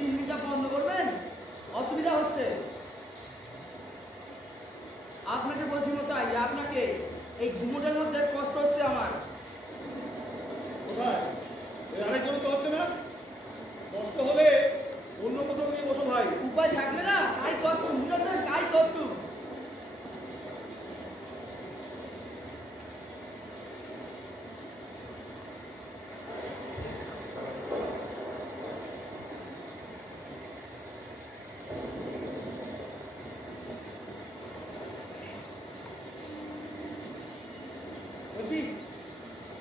চিমনিটা বন্ধ করবেন, অসুবিধা হচ্ছে। আপনাকে বলছি মশাই, আপনাকে এই ঘুমোটার মধ্যে কষ্ট হচ্ছে আমার। কোথায় আরেকজন তো হচ্ছে না? কষ্ট হলে অন্য কোথাও নিয়ে বসো ভাই। উপায় থাকলে না তাই করতো, বুঝেছেন? তাই করতো।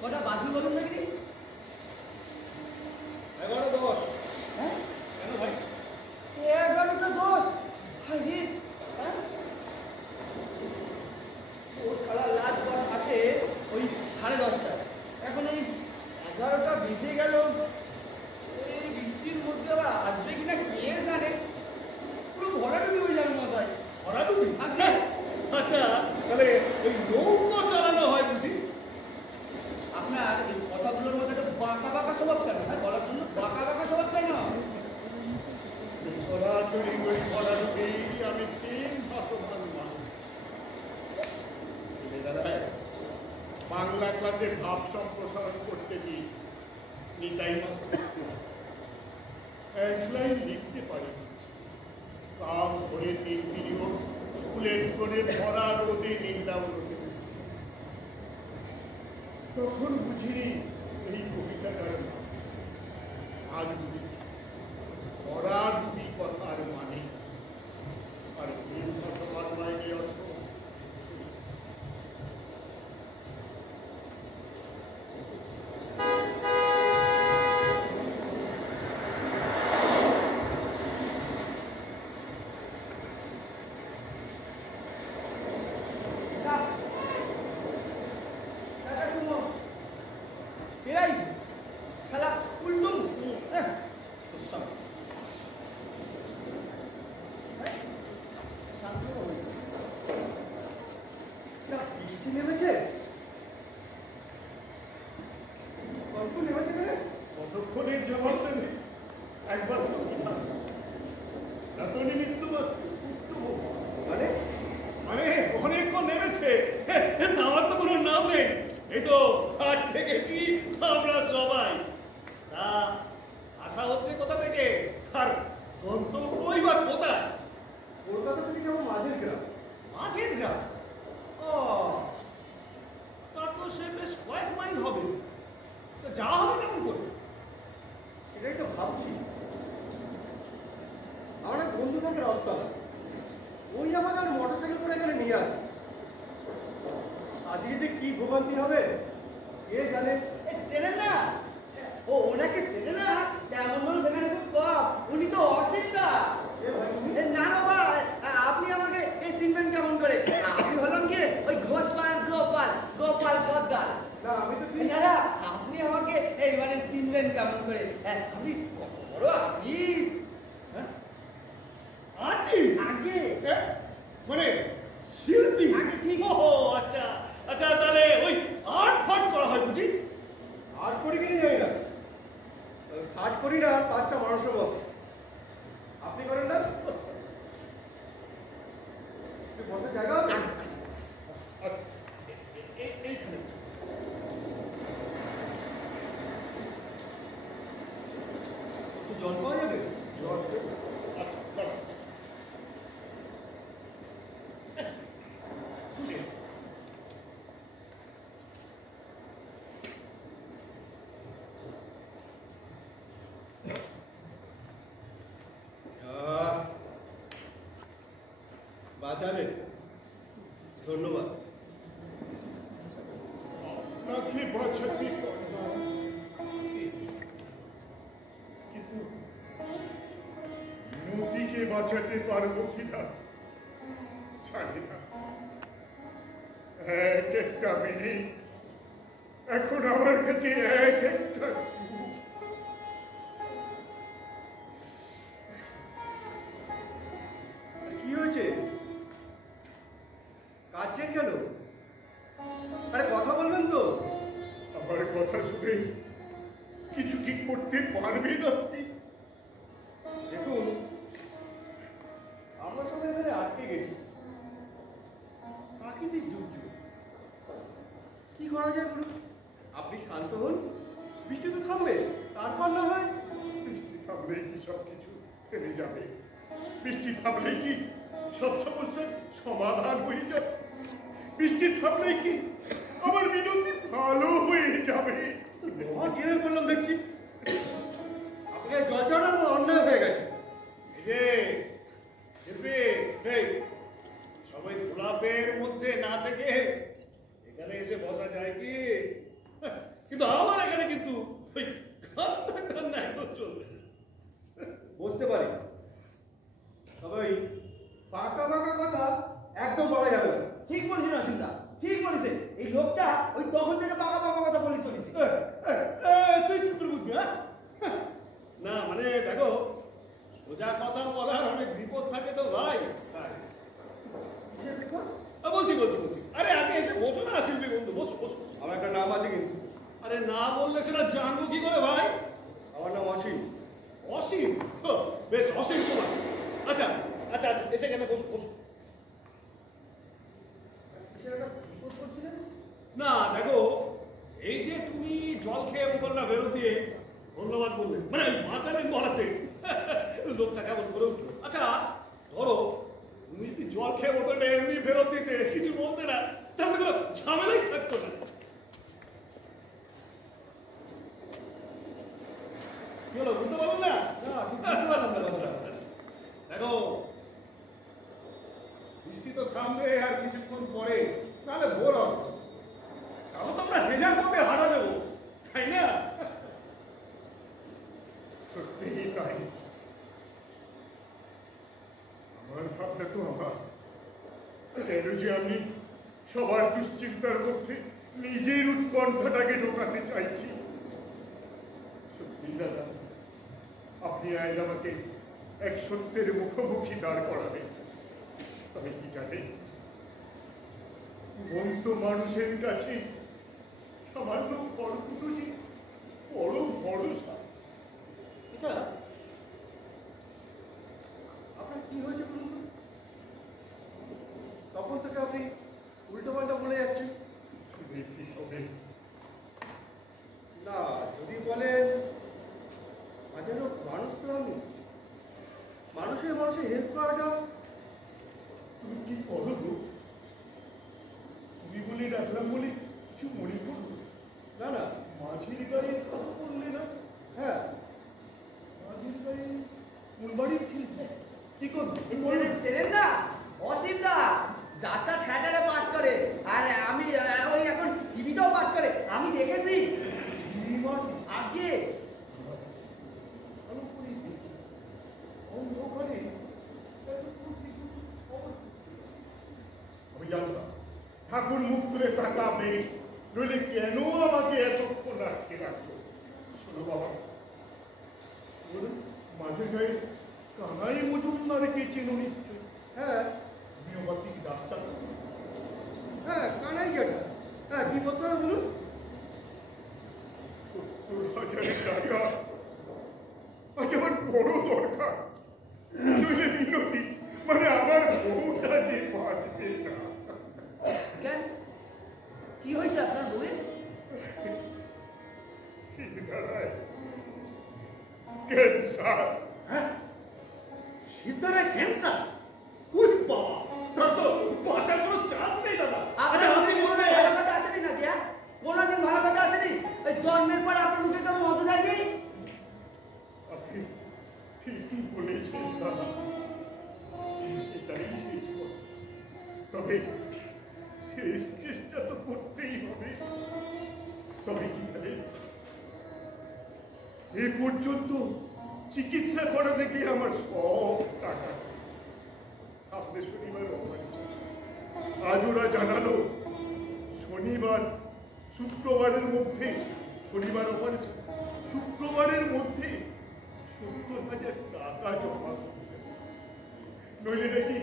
কটা বাজু বলুন নাকি? 11:10। হ্যাঁ কেন ভাই? 11:10? হাই রে, হ্যাঁ ওর খেলা লাজ বাস আসে ওই 10:30টায়। এখন এই 11টা বেজে গেল। এই বৃষ্টির মধ্যে আবার আসবে কিনা কে জানে। পুরো ভরাডুবি হয়ে যাবে মশাই। ভরাডুবি? আচ্ছা তাহলে ওই নৌকো চালানো হয় বুঝি? আপনার এই কথাগুলোর মধ্যে একটা বাঁকা বাঁকা স্বভাব কেন? হ্যাঁ, বলার জন্য বাঁকা বাঁকা স্বভাব কেন? চড়াচড়ি করি ভরাডুবি, আমি 3 ভাষমান মানুষ। বাংলা ক্লাসে ভাব সম্প্রসারণ করতে গিয়ে নিতাই এক লাইন লিখতে পারি। কাম ধরে 3 পিরিয়ড স্কুলের কোণে ভরা রোদে নিন্দাবরণে। তখন বুঝিনি এই কবিতাটার নাম। আজ বুঝেছি ভরাডুবি কথার মানে। আর ভাষমান মাইনে অর্থ কতক্ষণের জবাব দেবে? একবার এত নিমিত্ত মানে মানে অনেকক্ষণ নেমেছে, আমার তো কোনো নাম নেই। এই তো হাট থেকেছি আমরা সবাই। তা আশা হচ্ছে কোথা থেকে, আর গন্তব্যই বা কোথায়? কলকাতা থেকে যেমন মাঝের গ্রাম। মাঝের গ্রাম? ও, তা তো সে বেশ কয়েক মাইল হবে। যাওয়া হবে কেমন করে? এটাই তো ভাবছি। আমার এক বন্ধু থাকে রথতলা, ওই আমাকে আর মোটরসাইকেল করে এখানে নিয়ে আসে। আজকে যে কি ভোগান্তি হবে কে জানে। চেনেন না? ও ওনাকে চেনে না? তেমন মানুষ এখানে খুব কম। উনি তো অসিদ্ধা। না না বা আপনি আমাকে এই চিনবেন কেমন করে? আমি হলাম গিয়ে ওই ঘোষপাড়ার গোপাল, গোপাল সর্দার। না আমি তো দাদা আপনি আমাকে এই মানে চিনবেন কেমন করে? আপনি বড় আর্টিস্ট। আর্টিস্ট? আগে মানে শিল্পী? আগে ঠিক। ও আচ্ছা আচ্ছা, তাহলে ওই আর্ট ফাট করা হয় বুঝি? আর্ট করি কিনে যাই না, আর্ট করি না 5টা মানুষের মতো। আপনি করেন না? বসার জায়গা হবে? এইখানে জল পাওয়া যাবে? জল বাঁচালে ধন্যবাদ। আপনাকে বাঁচাতে পারলাম, কিন্তু নদীকে বাঁচাতে পারবো কিনা জানি না। এক একটা মিনিট এখন আমার কাছে এক একটা। কি হয়েছে? কাঁদছেন কেন? আরে কথা বলবেন তো। আমার কথা শুনে কিছু কি করতে পারবেন আপনি? থামলেই কি সব কিছু থেমে যাবে? বৃষ্টি থামলেই কি সব সমস্যার সমাধান হয়ে যাবে? বৃষ্টি থামলেই কি আমার বিনতি ভালো হয়ে যাবে? কিনে বললাম দেখছি আপনাকে জল চড়ানো অন্যায় হয়ে গেছে। এই যে শিল্পী, এই সবাই গোলাপের মধ্যে না থেকে এখানে এসে বসা যায় কি? কিন্তু আমার এখানে কিন্তু ওই কান্না একদম চলবে না। বুঝতে পারি, তবে ওই পাকা পাকা কথা একদম বলা যাবে না। ঠিক বলেছেন অসিন্দা, ঠিক বলেছেন। এই লোকটা ওই তখন থেকে পাকা পাকা কথা বলে চলেছে। তুই কি করে বুঝবি? না মানে দেখো, সোজা কথা বলার অনেক বিপদ থাকে তো ভাই। বলছি বলছি বলছি আরে আগে এসে বসো না শিল্পী বন্ধু, বসো বসো। আমার একটা নাম আছে কিন্তু। আরে না বললে সেটা জানবো কি করে ভাই? আমার নাম অসীম। অসীম? বেশ, অসীম কুমার। আচ্ছা আচ্ছা আচ্ছা, এসে কেন বসো বসো। না দেখো, এই যে তুমি জল খেয়ে বোতলটা ফেরত দিয়ে ধন্যবাদ বললে, মানে বাঁচালেন বলাতে লোকটা কেমন করে উঠলো। আচ্ছা ধরো তুমি যদি জল খেয়ে বোতলটা এমনি ফেরত দিতে, কিছু বলতে না, তাহলে কোনো ঝামেলাই থাকতো না। কি হলো, বুঝতে পারলো না? দেখো, বৃষ্টি তো থামবে আর কিছুক্ষণ পরে, তাহলে ভোর হবে। তাহলে তো আমরা যে যার মধ্যে হারা দেবো, তাই না? সত্যিই তাই। আমার ভাবনা তো আমার, কেন যে আমি সবার দুশ্চিন্তার মধ্যে নিজের উৎকণ্ঠাটাকে ঢোকাতে চাইছি। সত্যি দাদা, আপনি আজ আমাকে এক সত্যের মুখোমুখি দাঁড় করাবেন। তবে কি জানেন, ঘুমন্ত মানুষের কাছে সামান্য ফলগুলো যে বড় ভরসা। আচ্ছা, আপনার কি হয়েছে বলুন তো? তখন থেকে আপনি উল্টো পাল্টা বলে যাচ্ছেন। দেখি সবে না, যদি বলেন হাজারো মানুষ তো আমি, মানুষের হেল্প করাটা। তুমি কি করো গো? তুমি বলে ডাকলাম বলে কিছু মনে করো না না, মাঝির গায়ে কথা বললে না? হ্যাঁ, মাঝির গায়ে কোন বাড়ির ছিল? কি করবে? সেরেন না অসিন্দা, যাত্রা থিয়েটারে পাঠ করে, আর আমি ওই এখন টিভিতেও পাঠ করে, আমি দেখেছি। আগে ভালো করে অন্ধকারে আমি জানতাম ঠাকুর মুখ তুলে তাকাবে, নইলে কেন আমাকে এতক্ষণ আটকে রাখতো? শোনো বাবা, ওর মাঝে গায়ে কানাই মজুমদারকে চেনো নিশ্চয়? হ্যাঁ তুমি আমার ঠিক ডাক্তার। হ্যাঁ, কানাই যেটা। হ্যাঁ, কি বলতে হবে বলুন? 70,000 টাকা আজ আমার বড় দরকার, নইলে বিনতি মানে আমার বউটা যে বাঁচবে না। কেন, কি হয়েছে আপনার বউয়ের? সিদ্ধারায় ক্যান্সার। সিদ্ধারায় ক্যান্সার? উই বাবা, তার তো বাঁচার কোনো চান্স নেই দাদা। আচ্ছা, আপনি বলবেন ভালো কথা আসেনি নাকি? হ্যাঁ, কোনোদিন ভালো কথা আসেনি? ওই জন্মের পর আপনার মুখে তো মতো যায়নি। আপনি ঠিকই বলেছেন দাদা, এটাই শেষ কথা। তবে শেষ চেষ্টা তো করতেই হবে। তবে কি জানেন, এ পর্যন্ত চিকিৎসা করা দেখে আমার সব টাকা সামনে শনিবার অপারেশন। আজ ওরা জানালো শনিবার শুক্রবারের মধ্যে, শনিবার অপারেশন, শুক্রবারের মধ্যে 70,000 টাকা জমা করতে হবে। নইলে নাকি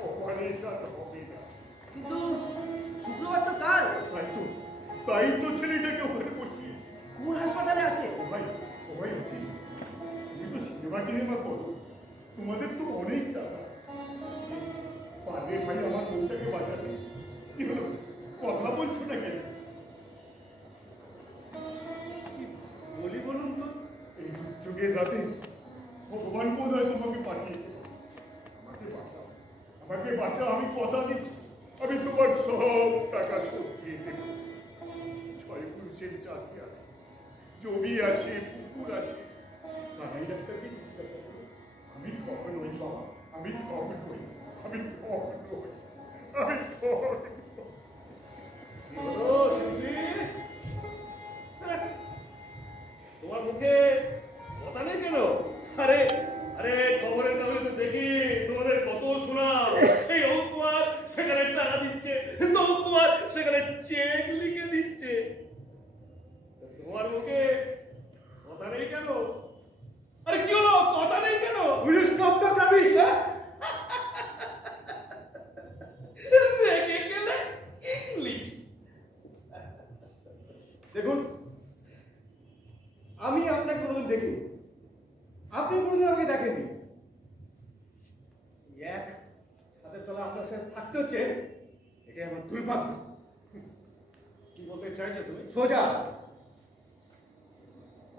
অপারেশন হবে না। কিন্তু শুক্রবার তো কাল। তাই তো ছেলেটাকে ওখানে বসিয়েছি। কোন হাসপাতালে আছে? ও ভাই উঠি, তুমি তো সিনেমা টিনেমা করো, তোমাদের তো অনেক টাকা। পারবে ভাই আমার বউটাকে বাঁচাতে? কি হলো, কথা বলছো না কেন? কি বলি বলুন তো? এই দুর্যোগের রাতে ভগবান বোধহয় তোমাকে পাঠিয়েছে। আমাকে বাঁচাও, আমাকে বাঁচাও, আমি কথা দিচ্ছি আমি তোমার সব টাকা শোধ দিয়ে দেব। ছয় পুরুষের চাষি আছে, জমি আছে, পুকুর আছে। কানাই ডাক্তারকে জিজ্ঞাসা করো। আমি ঠক নই বাবা, আমি ঠক নই, আমি ঠক নই, আমি ঠক নই। কি হলো শিল্পী? তোমার মুখে কথা নেই কেন? আরে আরে খবরের কাগজে দেখি তোমাদের কত শোনাও। এই অমুক কুমার সেখানে টাকা দিচ্ছে, তমুক কুমার সেখানে চেক লিখে দিচ্ছে। তোমার মুখে কথা নেই কেন? আরে কি হলো, কথা নেই কেন? পুলিশ টপটা যাবিস, হ্যাঁ? রেগে গেলে ইংলিশ। দেখুন, আমি আপনাকে কোনোদিন দেখিনি, আপনি কোনোদিন আমাকে দেখেননি। এক ছাদের তলা আপনার সাথে থাকতে হচ্ছে, এটাই আমার দুর্ভাগ্য। কি বলতে চাইছো তুমি? সোজা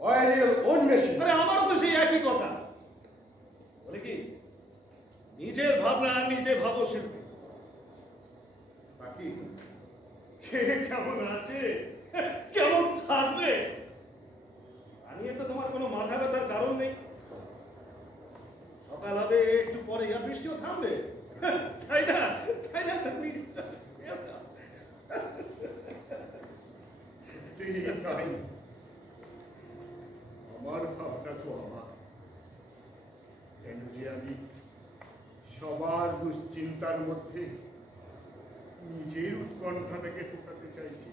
অয়েল অন্বেষী। আরে আমারও তো সেই একই কথা। বলে কি, নিজের ভাবনা নিজে ভাবো শিল্পী। বাকি কে কেমন আছে, কেমন থাকবে, তা নিয়ে তো তোমার কোনো মাথা ব্যথার কারণ নেই। সকাল হবে, একটু পরে আর বৃষ্টিও থামবে, তাই না? তাই না তুমি? সত্যিই তাই। আমার ভাবনা তো আমার, কেন যে আমি সবার দুশ্চিন্তার মধ্যে নিজের উৎকণ্ঠাটাকে ঢোকাতে চাইছি।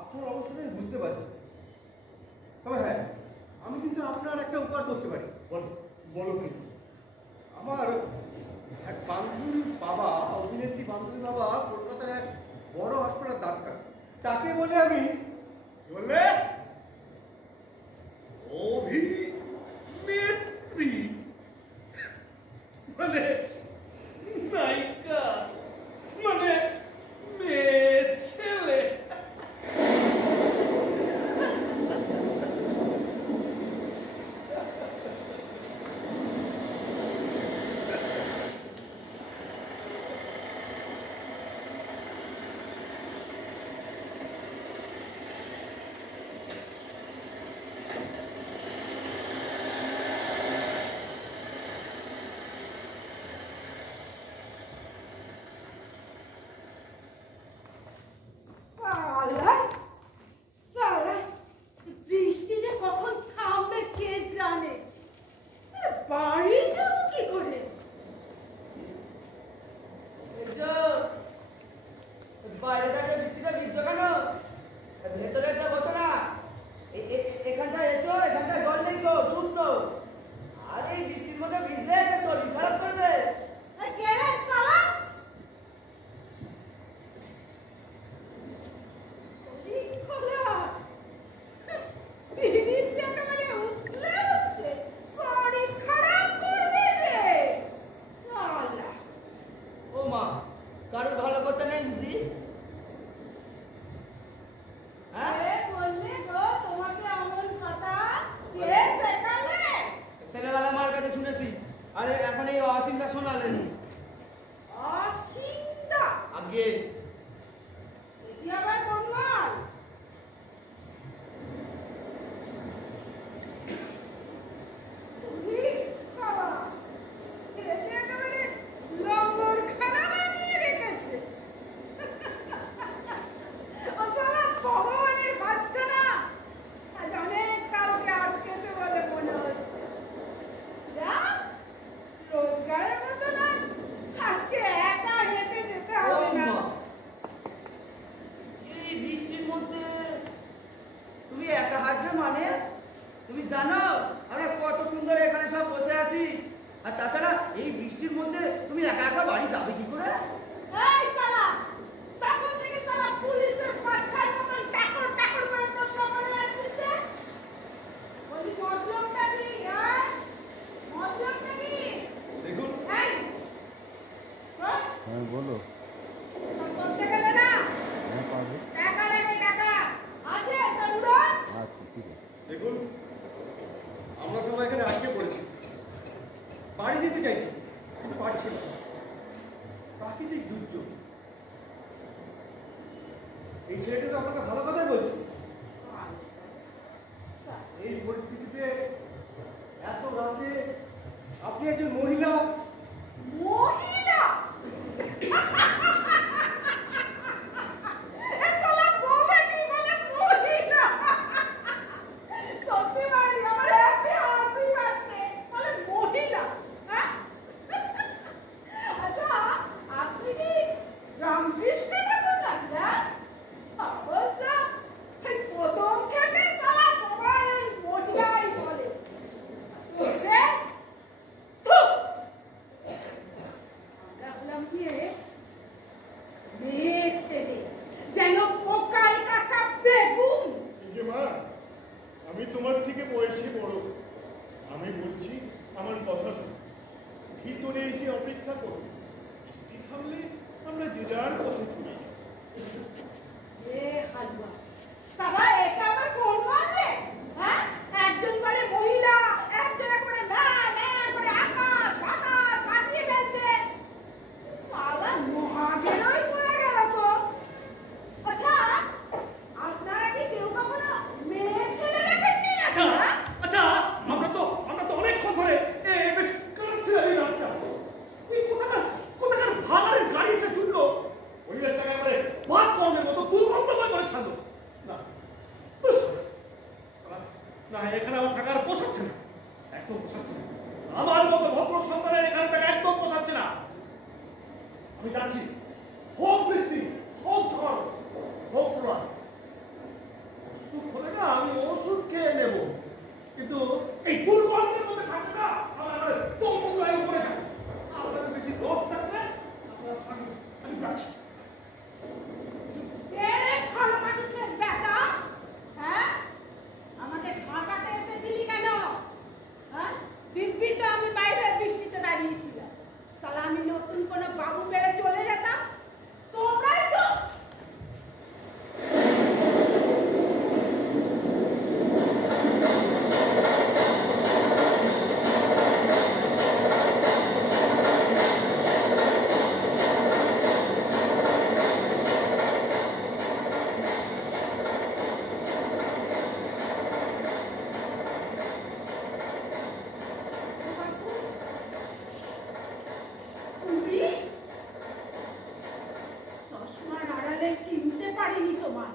আপনার অবস্থাটা আমি বুঝতে পারছি, তবে হ্যাঁ, আমি কিন্তু আপনার একটা উপকার করতে পারি। বলো বলো কিন্তু। আমার এক বান্ধবীর বাবা, অভিনেত্রী বান্ধবীর বাবা কলকাতায় এক বড় হাসপাতাল ডাক্তার, তাকে বলে আমি কি বললে? অভিনেত্রী মানে নায়িকা, মানে মেয়ে ছেলে। একটা ভালো কথাই বলছি। এই পরিস্থিতিতে এত রাতে আপনি একজন মহিলা মহিলা এ শালা বলে কি বলে মহিলা সত্যি মারি আমার হ্যাপি হাসি পাচ্ছে বলে মহিলা হ্যাঁ আচ্ছা আপনি কি রামকৃষ্ণ ঠাকুর না অবশ্য এই প্রথম থেকে শালা সবাই মহিলাই বলে সে আমরা হলাম গিয়ে মেয়ে ছেলে যেন পোকায় কাটা বেগুন এই যে মা, আমি তোমার থেকে বয়সে বড়, আমি বলছি আমার কথা শোনো। ভিতরে এসে অপেক্ষা করো, বৃষ্টি থামলে আমরা যে যার পথে চলে যাই। এ হালুয়া সারা এটা আমার কোন মারলে হ্যাঁ একজন বলে মহিলা একজন করে না না করে আকাশ বাতাস পাঠিয়ে ফেলছে সারা মহাগেরই পড়ে গেল তো আচ্ছা আপনারা কি কেউ কখনো মেয়ে ছেলে দেখেননি আচ্ছা না আচ্ছা আমরা তো অনেকক্ষণ ধরে বেশ কাঁদছিলাম এই রাতটা। ওই কোথাকার ভাগাড়ের গাড়ি এসে জুটলো, পরিবেশটাকে একেবারে ভাত কমের মতো দুর্গন্ধময় করে ছাড়লো। না উস, না এখানে আমার থাকার পোষাচ্ছে না, একদম পোষাচ্ছে না। আমার মতো ভদ্র সন্তানের এখানে থাকা একদম পোষাচ্ছে না। আমি যাচ্ছি, হোক বৃষ্টি হোক ঝড় হোক প্রবাহ, ওষুধ হলে না আমি ওষুধ খেয়ে নেব, কিন্তু এই দুর্গন্ধের মধ্যে থাকবে না। আমার টম্বুলায় উপরে যাবে, আপনাদের বেশি দোষ থাকলে আপনারা থাকবেন। আমি যাচ্ছি। এরে ভালো মানুষের বেটা হ্যাঁ আমাকে ঢাকাতে এসেছিলি কেন হ্যাঁ দিব্যি তো আমি বাইরের বৃষ্টিতে দাঁড়িয়েছিলাম তাহলে আমি নতুন কোনো বাবু পেয়ে চলে যেতাম তোমরাই তো তুমি চশমার আড়ালে চিনতে পারিনি তোমার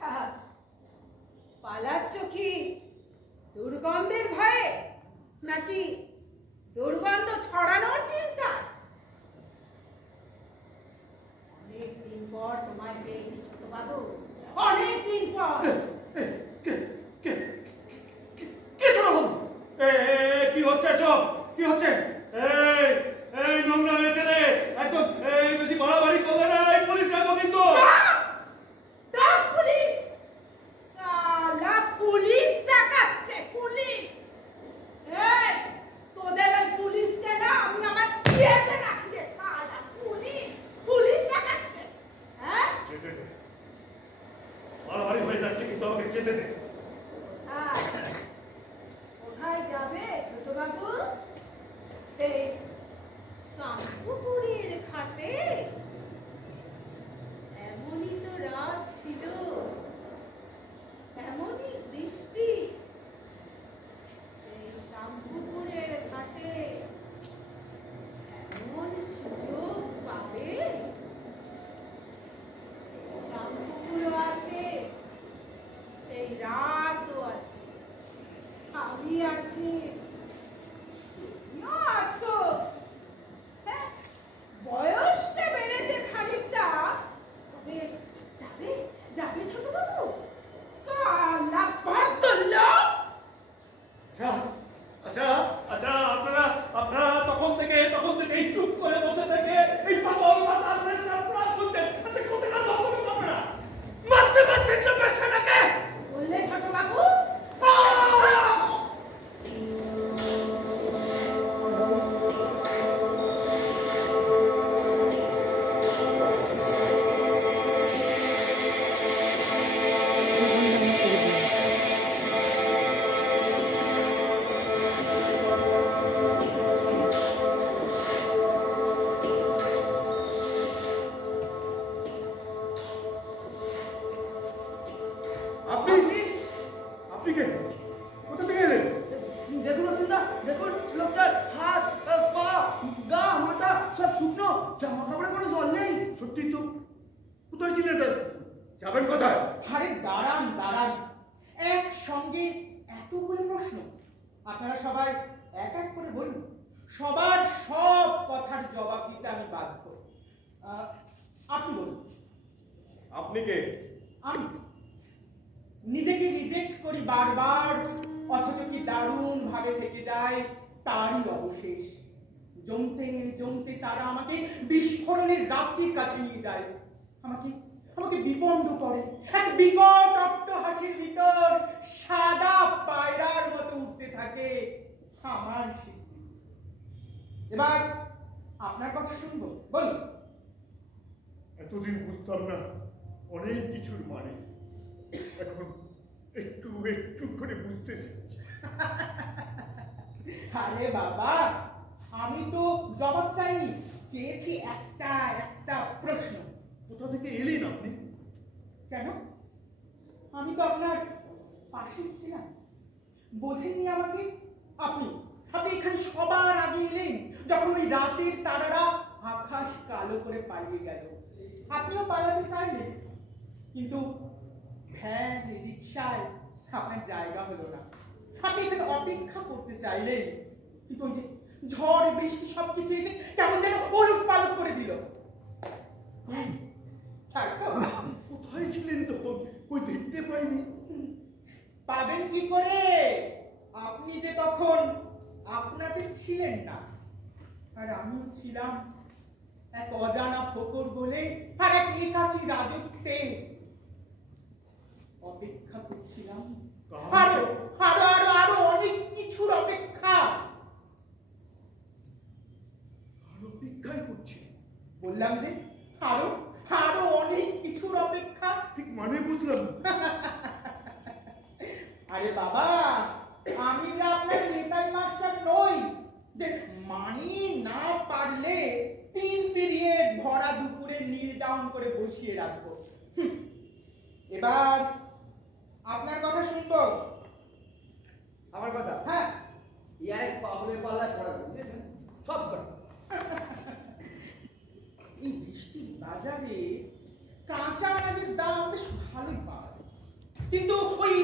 হ্যাঁ, পালাচ্ছ কি দুর্গন্ধের ভয়ে নাকি দুর্গন্ধ ছড়ানোর চিন্তা অনেকদিন পর তোমায় পেয়েছি ছোট বাবু অনেকদিন পর কে তোরা বল? কি হচ্ছে এসব? কি হচ্ছে? এই নোংরা মেয়ে ছেলে, একদম বেশি বাড়াবাড়ি করবে না, এই পুলিশ ডাকবো কিন্তু। ডাক পুলিশ সালা পুলিশ ডাকাচ্ছে পুলিশ এই তোদের ওই পুলিশকে না আমি আমার বিয়েতে রাখি রে সালা পুলিশ ডাকাচ্ছে হ্যাঁ যেতে দে, বাড়াবাড়ি হয়ে যাচ্ছে কিন্তু আমাকে যেতে দে। কোথায় যাবে ছোট বাবু সেই শামপুকুরের ঘাটে এমনই তো রাত ছিল এমনই বৃষ্টি সেই শামপুকুরের ঘাটে এমন সুযোগ পাবে শামপুকুরও আছে সেই রাত আপনি কে? কোথা থেকে এলেন? দেখুন অসিন্দা, দেখুন লোকটার হাত, পা, গা, মাথা সব শুকনো, জামা কাপড়ে কোনো জল নেই। সত্যি তো। কোথায় ছিলেন? যাবেন কোথায়? আরে দাঁড়ান দাঁড়ান, এক সঙ্গে এতগুলো প্রশ্ন। আপনারা সবাই এক এক করে বলুন, সবার সব কথার জবাব দিতে আমি বাধ্য। আপনি বলুন। আপনি কে? আমি নিজেকে রিজেক্ট করি বারবার, অথচ কি দারুণ ভাবে থেকে যায় তারই অবশেষ। জমতে জমতে তারা আমাকে বিস্ফোরণের রাত্রির কাছে নিয়ে যায়, আমাকে আমাকে বিপন্ন করে। এক বিকট অট্টহাসির ভিতর সাদা পায়রার মতো উঠতে থাকে আমার শিল্পী। এবার আপনার কথা শুনবো, বলুন। এতদিন বুঝতাম না অনেক কিছুর মানে, এখন একটু একটু করে বুঝতে শিখছি। আরে বাবা, আমি তো জবাব চাইনি, চেয়েছি একটা একটা প্রশ্ন। কোথা থেকে এলেন আপনি? কেন? আমি তো আপনার পাশেই ছিলাম, বোঝেননি আমাকে? আপনি আপনি এখানে সবার আগে এলেন যখন ওই রাতের তারারা আকাশ কালো করে পালিয়ে গেল। আপনিও পালাতে চাইলেন, কিন্তু ভ্যান রিক্সায় আপনার জায়গা হলো না। আপনি এখানে অপেক্ষা করতে চাইলেন, কিন্তু ওই যে ঝড় বৃষ্টি সবকিছু এসে কেমন যেন ওলট পালট করে দিল। তাই তো? কোথায় ছিলেন তখন? ওই দেখতে পাইনি। পাবেন কি করে? আপনি যে তখন আপনাকে ছিলেন না, আর আমিও ছিলাম এক অজানা ফকর বলে, আর এক একাকী রাজত্বে অপেক্ষা করছিলাম। আরো আরো আরো আরো অনেক কিছুর অপেক্ষা। আরো অপেক্ষাই করছি। বললাম যে আরো আরো অনেক কিছুর অপেক্ষা। ঠিক মানে বুঝলাম না। আরে বাবা, আমি যে আপনার নেতাই মাস্টার নই যে মানি না পারলে 3 পিরিয়ড ভরা দুপুরে নীল ডাউন করে বসিয়ে রাখবো। এবার আপনার কথা শুনবো। আমার কথা? হ্যাঁ। ইয়ার এক পাগলের পাল্লায় পড়া, বুঝেছেন? সব করে। এই বৃষ্টির বাজারে কাঁচা আনাজের দাম বেশ ভালোই পাওয়া যায়, কিন্তু ওই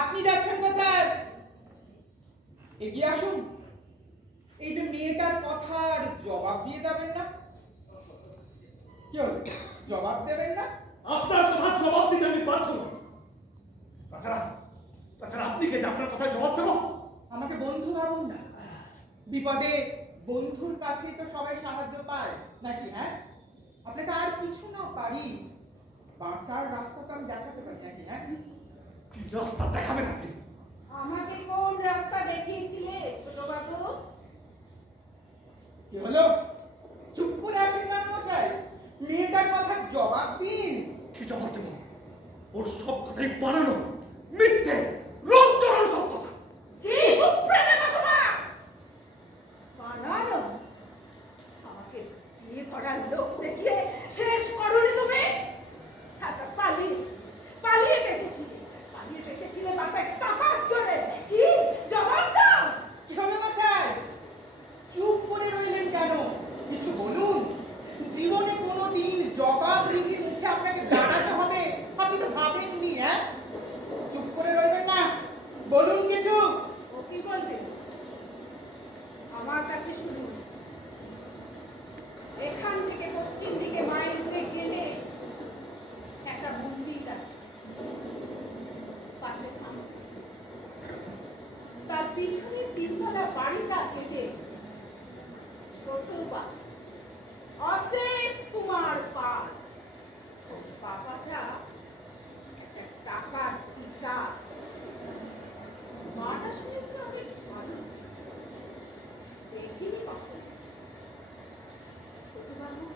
আপনি যাচ্ছেন কোথায়? এগিয়ে আসুন। এই যে মেয়েটার কথার জবাব দিয়ে যাবেন না? কি হলো, জবাব দেবেন না? আপনার কথার জবাব দিতে আমি বাধ্য নই। তাছাড়া তাছাড়া আপনি কে যে আপনার কথায় জবাব দেবো? আমাকে বন্ধু ভাবুন না, বিপদে বন্ধুর কাছেই তো সবাই সাহায্য পায় নাকি? হ্যাঁ, আপনাকে আর কিছু না পারি, বাঁচার রাস্তা তো আমি দেখাতে পারি নাকি? হ্যাঁ, কি রাস্তা দেখাবেন আপনি? আমাকে কোন রাস্তা দেখিয়েছিলে ছোট বাবু? কি হলো, চুপ করে আছেন না মশাই? মেয়েটার কথার জবাব দিন। কি জবাব দেবো? ওর সব কথাই বানানো, মিথ্যে, রং চড়ানো সব কথা। জি, উপরে না তোমার বানানো। আমাকে বিয়ে করার লোক দেখিয়ে শেষ করুনি তুমি। তারপর পালিয়ে বেঁচেছিলে, পালিয়ে বেঁচেছিলে বাপের টাকার জোরে। কি জবাব দাও? কি হলো মশাই, চুপ করে রইলেন কেন? কিছু বলুন। জীবনে কোনোদিন জবাব রেখে মুখে আপনাকে দাঁড়াতে হবে আপনি তো ভাবেননি। হ্যাঁ, চুপ করে রইবেন না, বলুন কিছু। ও কি বলবে? আমার কাছে শুনুন। এখান থেকে পশ্চিম দিকে মাইল হয়ে গেলে একটা মন্দির আছে, পাশে থাম। তার পিছনে 3তলা বাড়িটা থেকে ছোট বাড়ি, অশেষ কুমার পাল। বাবাটা একটা টাকার পিশাচ। মাটা শুনেছি অনেক ভালো ছিল, দেখিনি কখনো। ছোটবাবু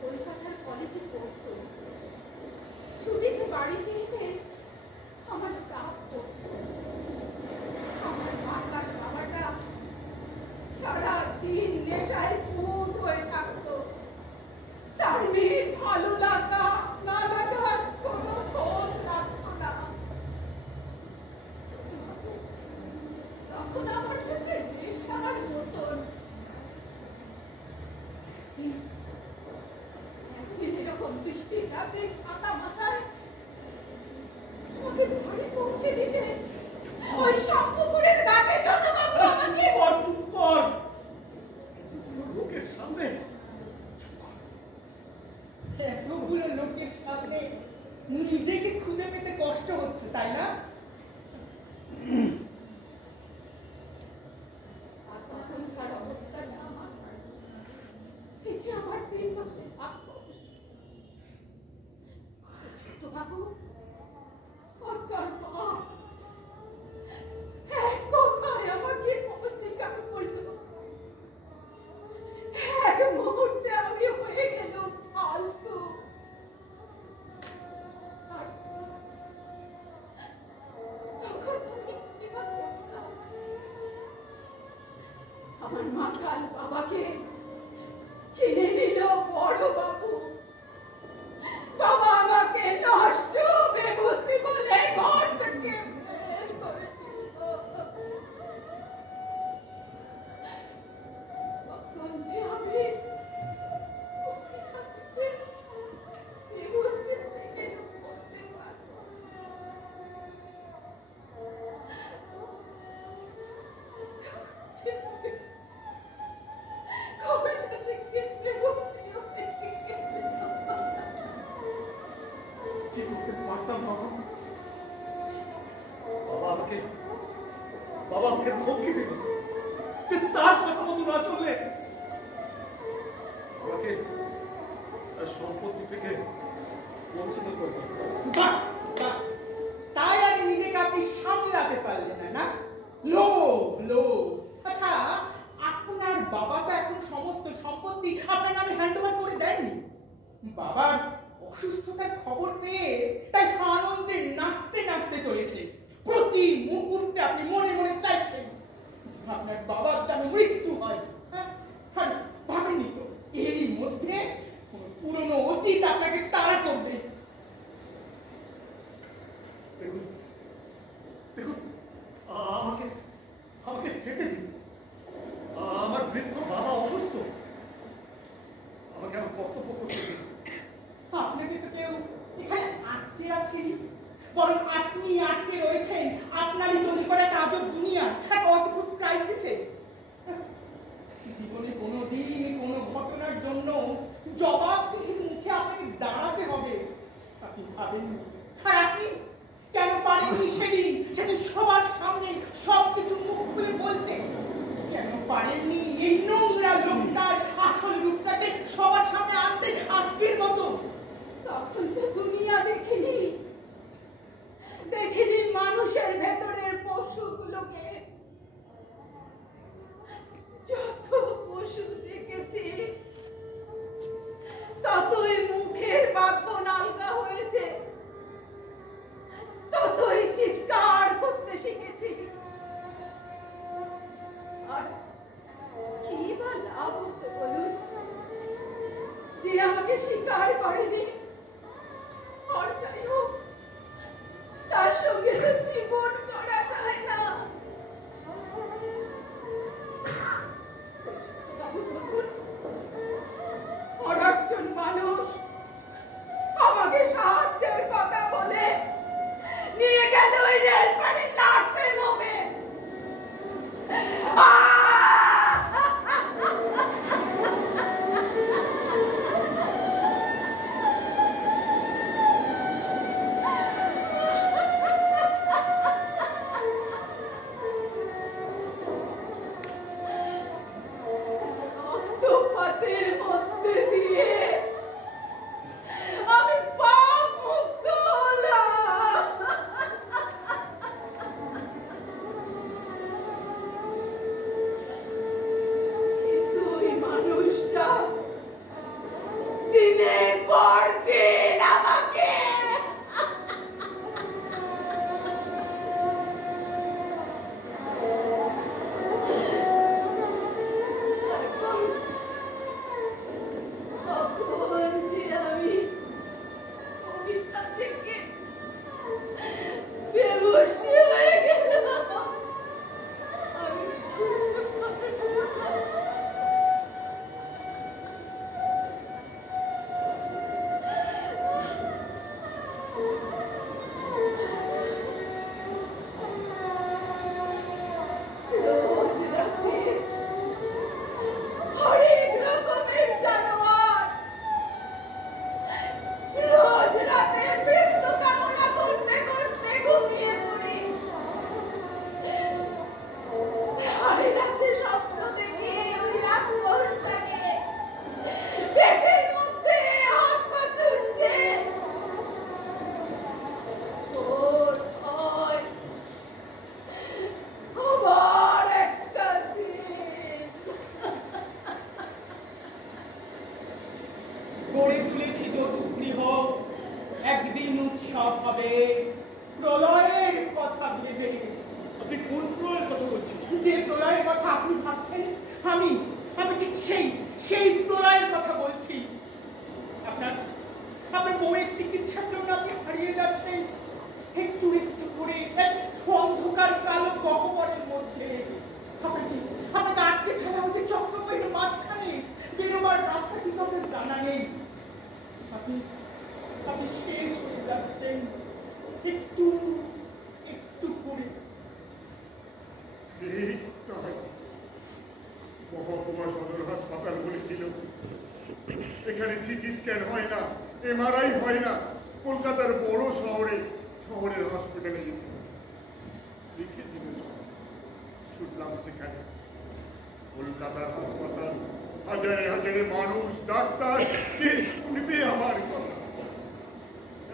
কলকাতার কলেজে পড়তো, ছুটিতে বাড়িতে এলে আমার ডাক পড়তো। আমার বাবাটা সারাদিন নেশায় ভূত হয়ে থাকতো। তার মেয়ের ভালো লাগা না লাগার কোনো খোঁজ রাখতো না। রাতে ছাতা মাথায় আমাকে বাড়ি পৌঁছে দিতে ওই সব পুকুরের ঘাটে ছোটবাবু আমাকে চুপ কর লোকের সামনে এতগুলো লোকের সামনে নিজেকে খুঁজে পেতে কষ্ট হচ্ছে, তাই না? তখনকার অবস্থাটা এটি আমার 3 মাসের ভাগ্য। ছোটবাবু তার মা এক কথায় আমাকে অস্বীকার করল। এক মুহূর্তে আমি হয়ে গেল ফালতু। তখন আমি কিবা করতাম? আমার মা কাল বাবাকে কিনে নিল বড় বাবু। বাবা আমাকে নষ্ট বেবুসি বলে ঘর থেকে বের করে দিল। তখন যে আমি বেবুসি থেকে বলতে পারবো কবেটা থেকে বেবুসি হয়ে গেল। কি করতে পারতাম বাবা? বাবা আমাকে ধমকি দিল যে তার কথা মতো না চললে আমাকে তার সম্পত্তি থেকে বঞ্চিত করবে। বাহ, বাহ। তাই আর নিজেকে আপনি সামলাতে পারলেন না, না? লোভ, লোভ। আচ্ছা, আপনার বাবা তো এখন সমস্ত সম্পত্তি আপনার নামে হ্যান্ডওভার করে দেননি। বাবার অসুস্থতার খবর পেয়ে তাই আনন্দে নাচতে নাচতে চলেছে। প্রতি মুহূর্তে আপনি মনে মনে চাইছেন যে আপনার বাবার যেন মৃত্যু হয়। হ্যাঁ, আর ভাবেনি তো এরই মধ্যে কোনো পুরনো অতীত আপনাকে তাড়া করবে। দেখুন দেখুন আমাকে আমাকে যেতে দিন। আমার বৃদ্ধ বাবা অসুস্থ, আমাকে আমার কর্তব্য করতে দিন। আপনাকে তো কেউ এখানে আটকে রাখেনি, বরং আপনি আটকে রয়েছেন আপনারই তৈরি করা এক আজব দুনিয়া, এক অদ্ভুত ক্রাইসিসে। জীবনে কোনোদিন কোনো ঘটনার জন্য জবাবদিহির মুখে আপনাকে দাঁড়াতে হবে আপনি ভাবেননি। আর আপনি কেন পারেননি সেদিন সবার সামনে সবকিছু মুখ খুলে বলতে? কেন পারেননি এই নোংরা লোকটার আসল রূপটাকে সবার সামনে আনতে আজকের মতো? তখন তো দুনিয়া দেখিনি, দেখিনি মানুষের ভেতরের পশুগুলোকে। যত পশু দেখেছি ততই মুখের বাঁধন আলগা হয়েছে, ততই চিৎকার করতে শিখেছি। আর কি বা লাভ হতো বলুন, যে আমাকে স্বীকার করেনি, সব হবে প্রলয়ের কথা ভেবে। আপনি কোন প্রলয়ের কথা বলছেন? যে প্রলয়ের কথা আপনি ভাবছেন, আমি ঠিক সেই প্রলয়ের কথা বলছি। আপনার বউয়ের চিকিৎসার জন্য আপনি হারিয়ে যাচ্ছেন একটু একটু করে এক অন্ধকার কালো গহ্বরের মধ্যে। আপনাকে আটকে ফেলা হচ্ছে চক্রবইয়ের মাঝখানে, বেরোবার রাস্তা কিন্তু আপনার জানা নেই। আপনি শেষ হয়ে যাচ্ছেন একটু একটু করে। মহকুমা সদর হাসপাতাল বলে দিল, এখানে সিটি স্ক্যান হয় না, এমআরআই হয় না। কলকাতার বড় শহরের হসপিটালে যেতে লিখে দিল। ছুটলাম সেখানে। কলকাতার হাসপাতাল, হাজারে হাজারে মানুষ, ডাক্তার, কে শুনবে আমার কথা?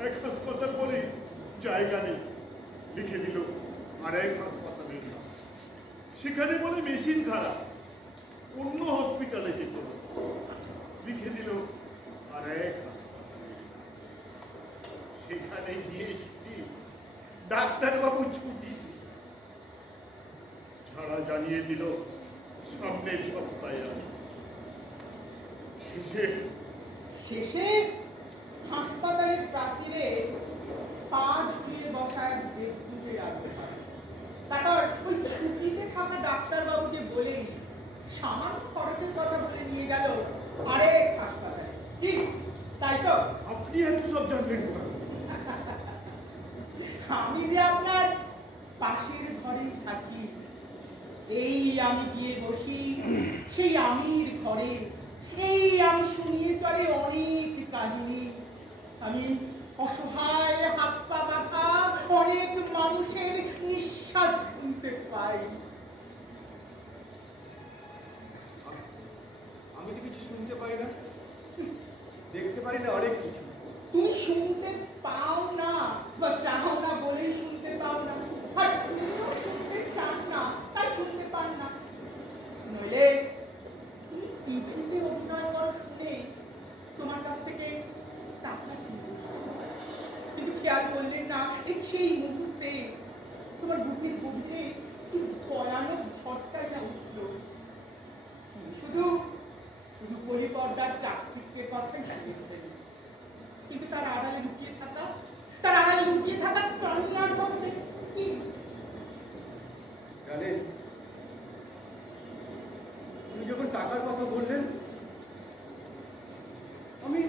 এক হাসপাতাল বলে জায়গা নেই, লিখে দিল আর এক হাসপাতালের নাম। সেখানে বলে মেশিন খারাপ, অন্য হসপিটালে যেতে হবে, লিখে দিল আর এক হাসপাতালে। সেখানে গিয়ে ছুটি, ডাক্তারবাবু ছুটি ছাড়া জানিয়ে দিল সামনের সপ্তাহে আসবে। শেষে হাসপাতালের প্রাচীরে পা ঝুলিয়ে বসায় বিদ্যুতে রাখতে পারে। তারপর ওই ছুটিতে থাকা ডাক্তারবাবুকে বলেই সামান্য খরচের কথা বলে নিয়ে গেল আরেক হাসপাতালে। কি তাই তো? আপনি এত সব জানলেন? আমি যে আপনার পাশের ঘরেই থাকি, এই আমি গিয়ে বসি সেই আমির ঘরে, এই আমি শুনিয়ে চলে অনেক কাহিনী। আমি অসহায় হাত পা বাঁধা অনেক মানুষের নিঃশ্বাস শুনতে পাই। আমি তো কিছু শুনতে পাই না, দেখতে পারি না অনেক কিছু। তুমি শুনতে পাও না বা চাও না বলেই শুনতে পাও না, আর তুমিও শুনতে চান না তাই শুনতে পান না। নইলে তুমি টিভিতে অভিনয় করা শুনে তোমার কাছ থেকে টাকা ছিল, কিন্তু খেয়াল করলেন না ঠিক সেই মুহূর্তে তোমার বুকের গভীরে কি ভয়ানক ঝড়টাই না উঠলো। শুধু বলি পর্দার চাকচিক্যের কথাই জানিয়েছেন, কিন্তু তার আড়ালে লুকিয়ে থাকা কান্নার কথা কি জানেন? উনি যখন টাকার কথা বললেন, আমি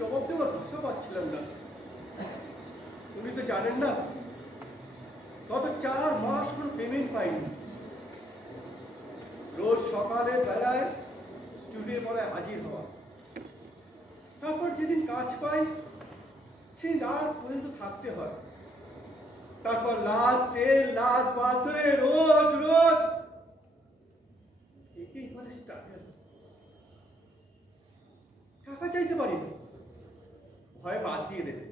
জবাব দেওয়ার ভাষা পাচ্ছিলাম না। উনি তো জানেন না, গত 4 মাস কোনো পেমেন্ট পাইনি। রোজ সকালের বেলায় স্টুডিও পড়ায় হাজির হওয়া, তারপর যেদিন কাজ পাই সেই রাত পর্যন্ত থাকতে হয়। তারপর লাশ তেল, লাশ বাস ধরে রোজ একেই বলে স্ট্রাগল। টাকা চাইতে পারি না, ভয় বাদ দিয়ে দেবে।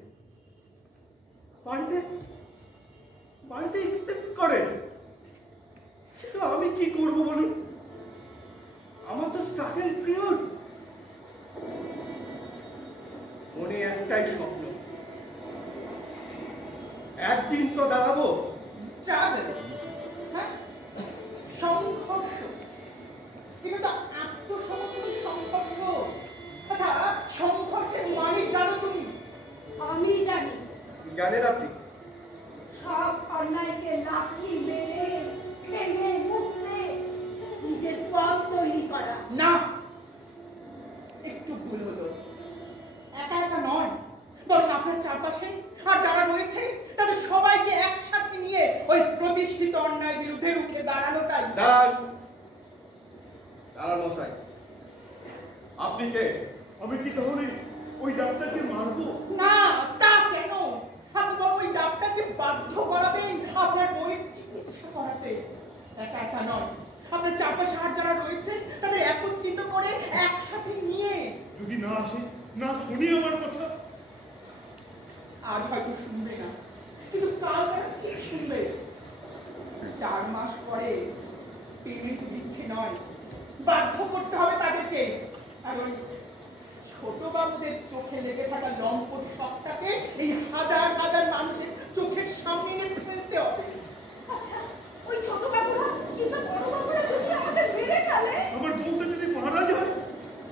বাড়িতে এক্সপেক্ট করে, কিন্তু আমি কি করবো বলুন? আমার তো স্ট্রাগল পিরিয়ড। মনে একটাই স্বপ্ন, একদিন তো দাঁড়াবো। সংঘর্ষ, এটা তো আত্মসমর্পণ সংঘর্ষ। আচ্ছা, সংঘর্ষের মালিক জানো তুমি? আমি জানি। জানেন আপনি? সব অন্যায়কে লাথি মেরে ভেঙে মুছড়ে নিজের পথ তৈরি করা। না, একটু ভুল হলো। একা একা নয়, বরং আপনার চারপাশে আর যারা রয়েছে তাদের সবাইকে একসাথে নিয়ে ওই প্রতিষ্ঠিত অন্যায়ের বিরুদ্ধে রুখে দাঁড়ানোটাই। দাঁড়ান মশাই, আপনি কে? আমি কি তাহলে ওই ডাক্তারকে মারবো? না, তা কেন? আপনি ওই ডাক্তারকে বাধ্য করাবেন আপনার বইয়ের চিকিৎসা করাতে। একা একা নয়, আপনার চারপাশে আর যারা রয়েছে তাদের একত্রিত করে একসাথে নিয়ে। যদি না আসে, না শুনি আমার কথা, আজ হয়তো শুনবে না, কিন্তু কাল তারা ঠিক শুনবে। 4 মাস পরে পেমেন্ট দিচ্ছে নয়, বাধ্য করতে হবে তাদেরকে। আর ওই ছোট বাবুদের চোখে লেগে থাকা লম্বা জনপদ সবটাকে এই হাজার হাজার মানুষের চোখের সামনে এনে ফেলতে হবে। আচ্ছা, ওই ছোট বাবুরা কিংবা বড় বাবুরা যদি আমাদের মেরে ফেলে, আমার বউটা যদি মারা যায়,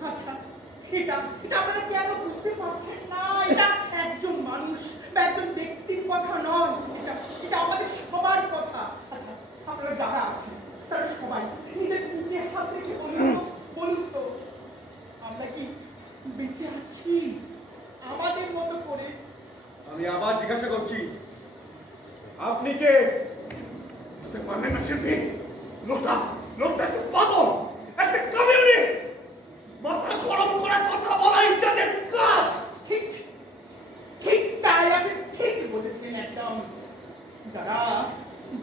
আচ্ছা, এটা আপনারা কেন বুঝতে পারছেন না? এটা একজন মানুষ বা একজন ব্যক্তির কথা নয়, এটা আমাদের সবার কথা। আচ্ছা, আপনারা যারা আছেন তারা সবাই নিজের বুকে হাত রেখে বলুন তো আমরা কি বেঁচে আছি আমাদের মতো করে? আমি আবার জিজ্ঞাসা করছি, আপনি কে? বুঝতে পারলেন না শিল্পী? লোকটা একটু পাগল, একটা কমিউনিস্ট, মাথা গরম করার কথা বলা ইত্যাদি কাজ। ঠিক ঠিক তাই, আপনি ঠিক বলেছেন একদম।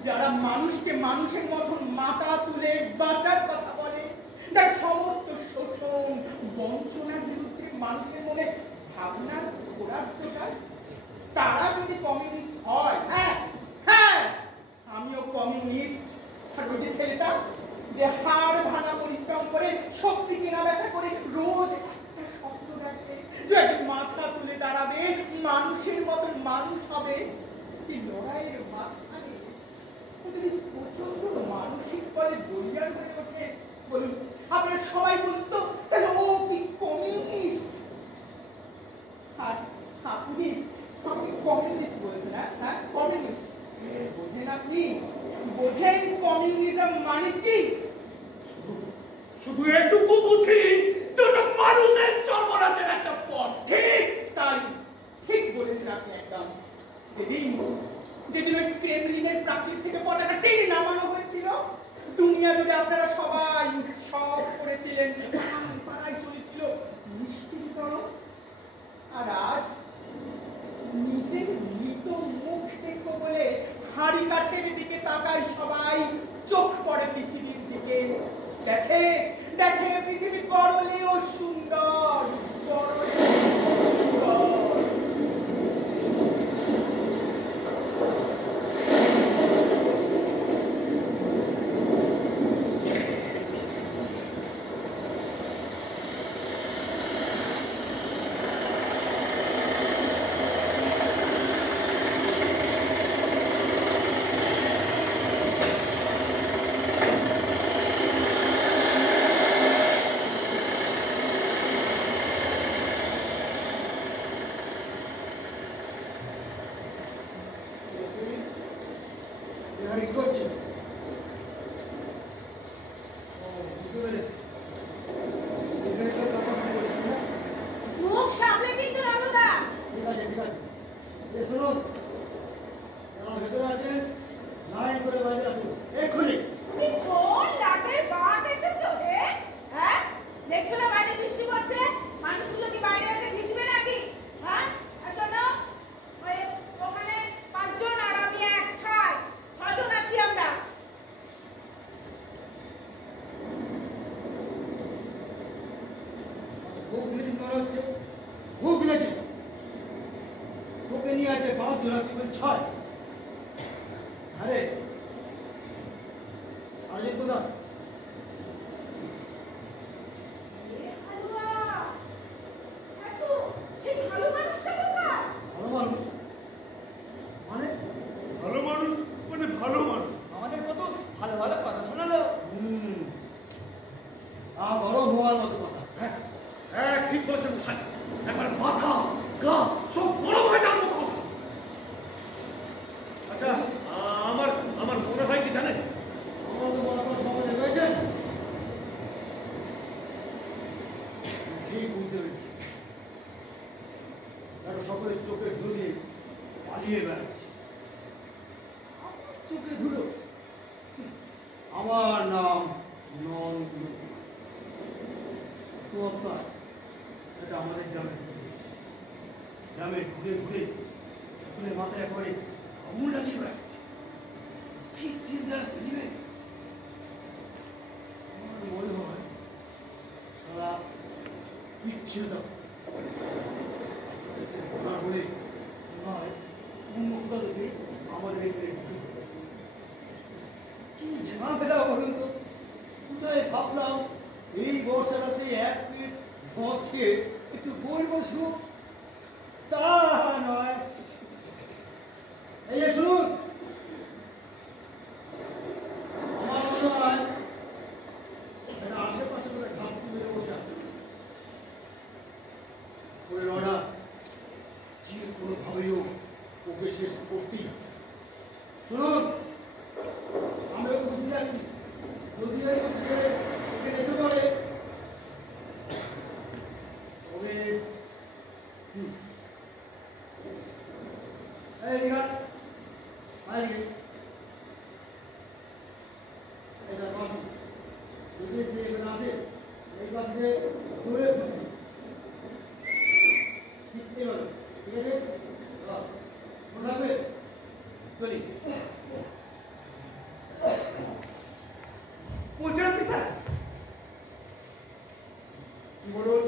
যারা মানুষকে মানুষের মতন মাথা তুলে বাঁচার কথা বলে, যার সমস্ত শোষণ বঞ্চনার বিরুদ্ধে মানুষের মনে ভাবনার ঘোরার জোগায়, তারা যদি কমিউনিস্ট হয়, হ্যাঁ হ্যাঁ আমিও কমিউনিস্ট। আর ওই যে ছেলেটা যে হাড় ভাঙা পরিশ্রম করে সবজি কেনা বেচা করে রোজ একটা শব্দ রাখে যে একদিন মাথা তুলে দাঁড়াবে, মানুষের মতন মানুষ হবে, এই লড়াইয়ের মাঝখানে ও যদি প্রচন্ড মানসিক বলে বলিয়ার হয়ে ওঠে, বলুন আপনারা সবাই বলুন তো, তাহলে ও কি কমিউনিস্ট? আর আপনি কমিউনিস্ট বলেছেন? হ্যাঁ কমিউনিস্ট বোঝেন? আপনি বোঝেন কমিউনিজম মানে কি? শুধু এটুকু বুঝি যে ওটা মানুষের চর্মরাজের একটা পথ। ঠিক তাই, ঠিক বলেছেন আপনি একদম। যেদিন ওই ক্রেমলিনের প্রাচীর থেকে পতাকা টেনে নামানো হয়েছিল, দুনিয়া জুড়ে আপনারা সবাই উৎসব করেছিলেন, পাড়ায় চলেছিল মিষ্টি বিতরণ। আর আজ নিজের মৃত মুখ দেখবো বলে হাড়ি কাঠের দিকে তাকায় সবাই, চোখ পড়ে পৃথিবীর দিকে, দেখে দেখে পৃথিবী বড়লেও সুন্দর, বড়লেও সুন্দর। মুখ সামলে কিন্তু রানুদা। তুমি কোন লাটের বাট এসেছো রে? হ্যাঁ, দেখছো না বাইরে বৃষ্টি পড়ছে, মানুষগুলো কি বাইরে এসে ভিজবে নাকি? হ্যাঁ, আর শোনো, ওই ওখানে 5 জন আর আমি 6 জন আছি আমরা। তোকে নিয়ে আছে 5 জন, 6। আরে আলে কোথা? হালুয়া, এত সেই ভালো মানুষটা কোথায়? ভালো মানুষ মানে? ভালো মানুষ মানে ভালো মানুষ। আমাদের কত ভালো ভালো কথা শোনালো। গরম হওয়ার মতো কথা। হ্যাঁ হ্যাঁ ঠিক বলছেন মশাই, একবার মাথা গা সব গরম হয়ে যাওয়ার মতো কথা। আচ্ছা আমার মনে হয় কি জানেন, আমার তো মনে হয় সমাজে রয়েছেন। ঠিক বুঝতে পেরেছি, তারা সকলের চোখে ধুলো দিয়ে পালিয়ে বেড়াচ্ছে। আমার চোখে ধুলো? আমার নাম নন্দ। এটা আমাদের গ্রামে ঘুরে ঘুরে সকলের মাথায় একেবারে আগুন লাগিয়ে বেড়াচ্ছে। কি চিন্তা ফেলিবে? আমার মনে হয় সারা বিচ্ছেদ বলে নয়, উন্মুক্ত থেকে আমাদের কি ঝামেলা বলুন তো। কোথায় ভাবলাম এই বর্ষাটাতে 1 প্লেট মদ খেয়ে একটু বই বসবো, তা যে কোনোভাবেই ওকে শেষ করতেই হবে। শুনুন, আমরা বুঝতে যাচ্ছি যদি ওকে এসে পড়ে তবে এই দিঘা এটা কথা যদি সে এখানে আসে এই পাশে ঘুরে ঠিক আছে? মনে থাকবে? চলি। বলছেন কি স্যার? কি বলুন?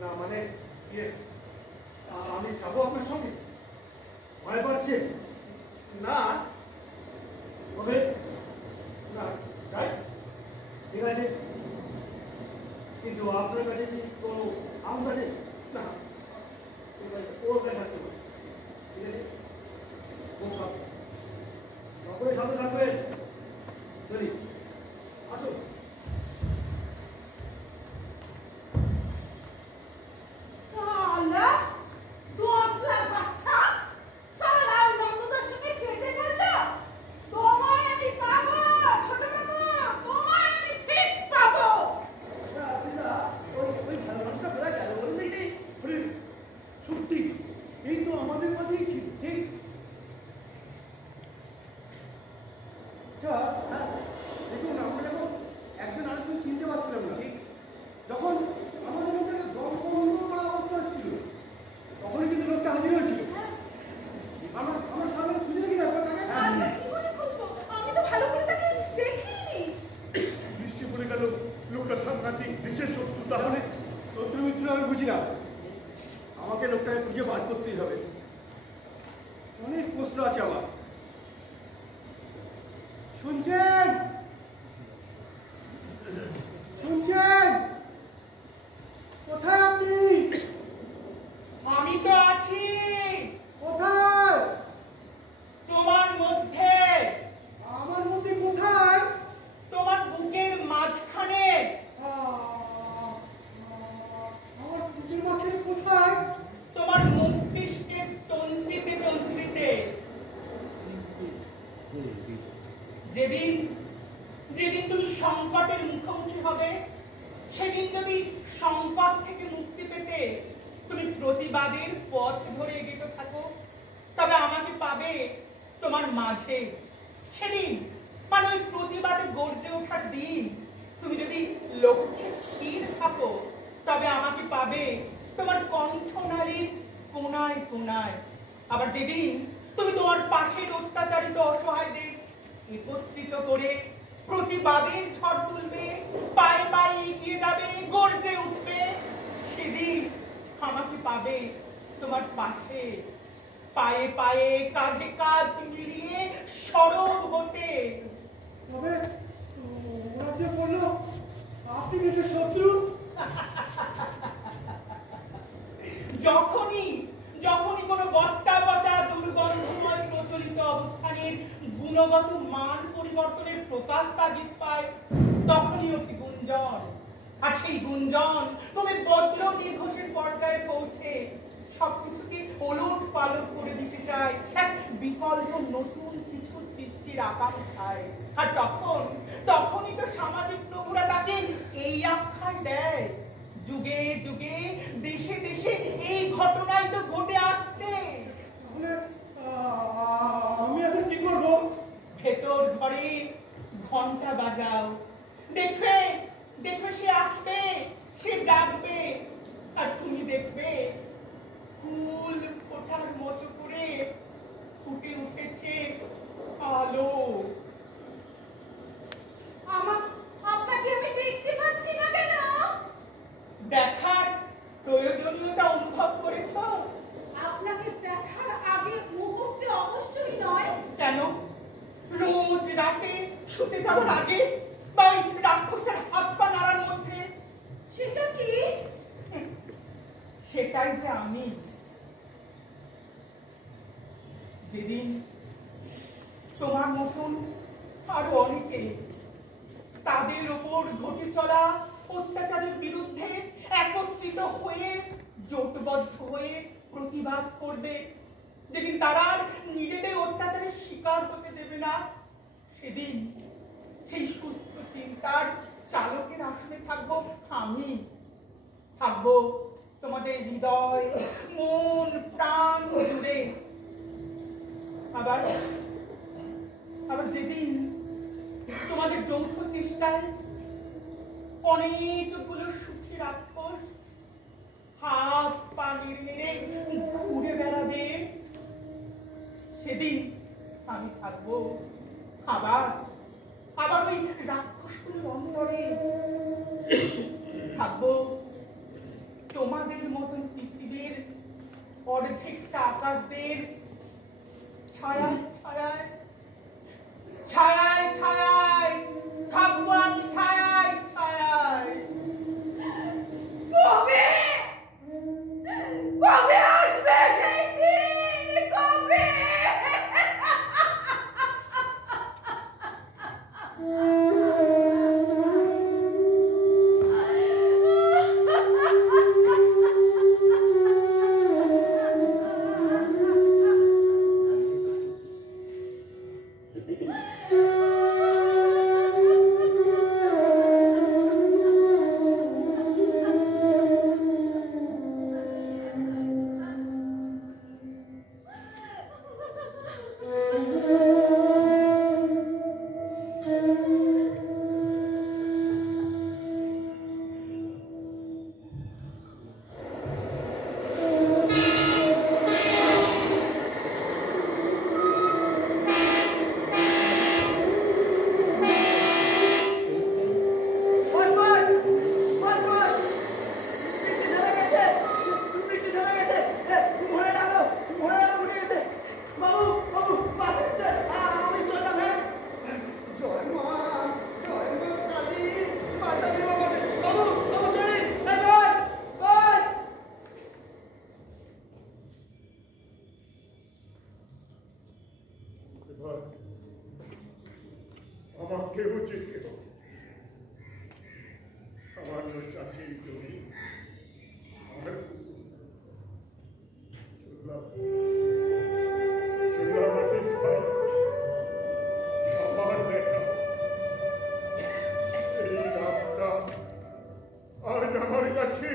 না মানে ইয়ে আমি যাবো আপনার সঙ্গে? ভয় পাচ্ছেন? না, তবে না যাই, ঠিক আছে, কিন্তু আপনার কাছে কি কোনো আউন্স আছে? না, ওর কাছে থাকতে পারে, ঠিক আছে? সকলে সাথে থাকবেন। চলি, আসুন। সালা দোসলা বাচ্চা সালা নন্দদের সঙ্গে কেটে ফেললো। তোমায় আমি পাবো ছোট বাবু, তোমায় আমি ঠিক পাবো। ওই ভালো মানুষটা বেড়া গেল বললেই নেই। সত্যি এই তো আমাদের মাঝেই ছিল। ঠিক দেখুন, আমরা যখন একজন আরেকজন চিনতে পারছিলাম না, ঠিক যখন আমাদের মধ্যে একটা দম বন্ধ করা অবস্থা ছিল, তখনই কিন্তু লোকটা হাজির হয়েছিল। আমার সামনে খুঁজে দেখি না আপনাকে। আচ্ছা, কি করে খুঁজবো? আমি তো ভালো করে তাকে দেখিনি। নিশ্চয় বলে গেল লোকটা সাংঘাতিক বিশেষ শত্রু। তাহলে শত্রু মিত্র আমি বুঝি না, আমাকে লোকটাকে খুঁজে বার করতেই হবে। অনেক প্রশ্ন আছে আমার। শুনছেন? শুনছেন? কোথায় আপনি? আমি তো আছি কোথায়? তোমার মধ্যে, আমার মধ্যে কোথায়? তোমার বুকের মাঝখানে। আমার বুকের মাঝখানে কোথায়? তোমার মস্তিষ্কের তন্ত্রিতে তন্ত্রিতে। যেদিন যেদিন তুমি সংকটের মুখোমুখি হবে, সেদিন যদি সংকট থেকে মুক্তি পেতে তুমি প্রতিবাদের পথ ধরে এগিয়ে থাকো, তবে আমাকে পাবে তোমার মাঝে। সেদিন মানে ওই প্রতিবাদে গর্জে ওঠার দিন তুমি যদি লক্ষ্যে স্থির থাকো, তবে আমাকে পাবে তোমার কণ্ঠনালীর কোনায় কোনায়। আবার যেদিন তুমি তোমার পাশের অত্যাচারিত অসহায়দের একত্রিত করে প্রতিবাদের ঝড় তুলবে, পায়ে পায়ে এগিয়ে যাবে, গর্জে উঠবে, সেদিন আমাকে পাবে তোমার পাশে, পায়ে পায়ে কাঁধে কাঁধ মিলিয়ে সরব হতে। তবে ওরা যে বললো আপনি দেশের শত্রু। যখনই যখনই কোনো বস্তা পচা দুর্গন্ধময় প্রচলিত অবস্থানের গুণগত মান পরিবর্তনের প্রকাশ তাগিদ পায়, তখনই ওঠে গুঞ্জন। আর সেই গুঞ্জন তুমি বজ্র দীর্ঘশের পর্যায়ে পৌঁছে সবকিছুকে ওলট পালট করে দিতে চায় এক বিকল্প নতুন কিছু সৃষ্টির আকাঙ্ক্ষায়। আর তখনই তো সামাজিক প্রভুরা তাকে এই আখ্যান দেয়, যুগে যুগে দেশে দেশে এই ঘটনাই তো ঘটে আসছে। তাহলে আমি এখন কি করবো? ভেতর ঘরে ঘন্টা বাজাও, দেখবে দেখবে সে আসবে, সে জাগবে, আর তুমি দেখবে ফুল ফোটার মতো করে ফুটে উঠেছে আলো। আপনাকে আমি দেখতে পাচ্ছি না কেন? দেখার প্রয়োজনীয়তা অনুভব করেছ? আপনাকে দেখার আগে মুহূর্তে অবশ্যই নয়। কেন? রোজ রাতে শুতে যাওয়ার আগে বা ওই রাক্ষসটার হাত পা নাড়ার মধ্যে? সেটা কি? সেটাই যে আমি। যেদিন তোমার মতন আরো অনেকে তাদের ওপর ঘটে চলা অত্যাচারের বিরুদ্ধে একত্রিত হয়ে জোটবদ্ধ হয়ে প্রতিবাদ প্রতিবাদ করবে, যেদিন তারা আর নিজেদের অত্যাচারের শিকার হতে দেবে না, সেদিন সেই সুস্থ চিন্তার চালকের আসনে থাকবো আমি, থাকবো তোমাদের হৃদয়, মন, প্রাণ জুড়ে। আবার যেদিন তোমাদের যৌথ চেষ্টায় অনেকগুলো সুখী রাক্ষস হাত পা নেড়ে ঘুরে বেড়াবে, সেদিন আমি থাকবো আবার ওই রাক্ষসগুলোর অন্তরে, থাকবো তোমাদের মতন পৃথিবীর অর্ধেকটা আকাশদের ছায়ায় ছায়ায় ছায়ায় ছায়ায় থাকবো আমি, ছায়ায় ছায়ায়। কবে কবে আসবে সেই দিন, কবে? আমাকেও যেতে হবে। সামান্য চাষির জমি আর আমার দেখা এই রাতটা আজ আমার কাছে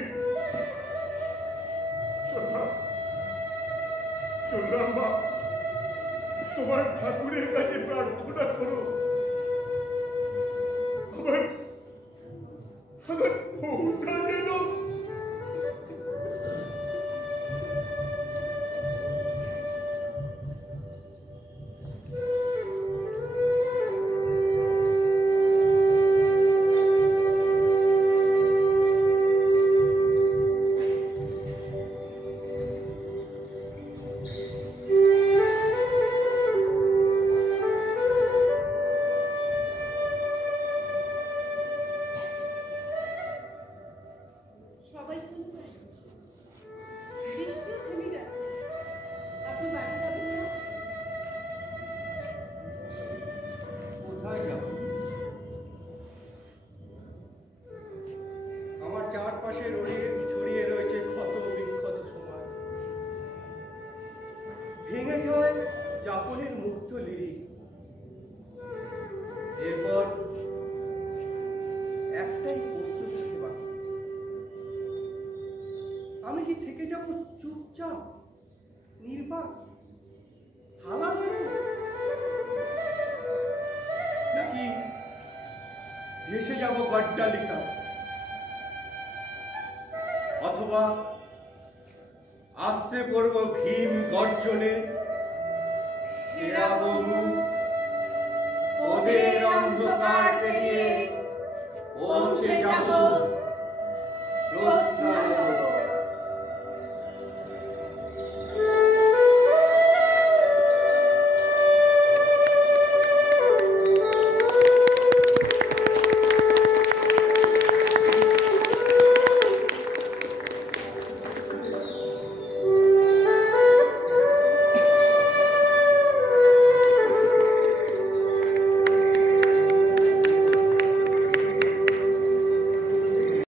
শুনলাম মা, তোমার ঠাকুরের কাছে প্রার্থনা করো আমার বউটা যেন সবাই চিন্তা বৃষ্টিও থেমে গেছে, আপনি বাড়ি যাবেন না? কোথায় যাব? আমার চারপাশে ছড়িয়ে রয়েছে ক্ষত বিক্ষত সময়, ভেঙে যায় যাপনের মুক্ত লিরিক। এরপর একটাই প্রশ্ন থাকে বাকি, আমি কি থেকে যাব চুপচাপ, নির্বাক, হালাল নাকি ভেসে যাব গড্ডালিকা, অথবা আস্তে করব ভীম গর্জনে, ফেরাবো মুখ ওদের অন্ধকার পেরিয়ে পৌঁছে যাব জ্যোৎস্নার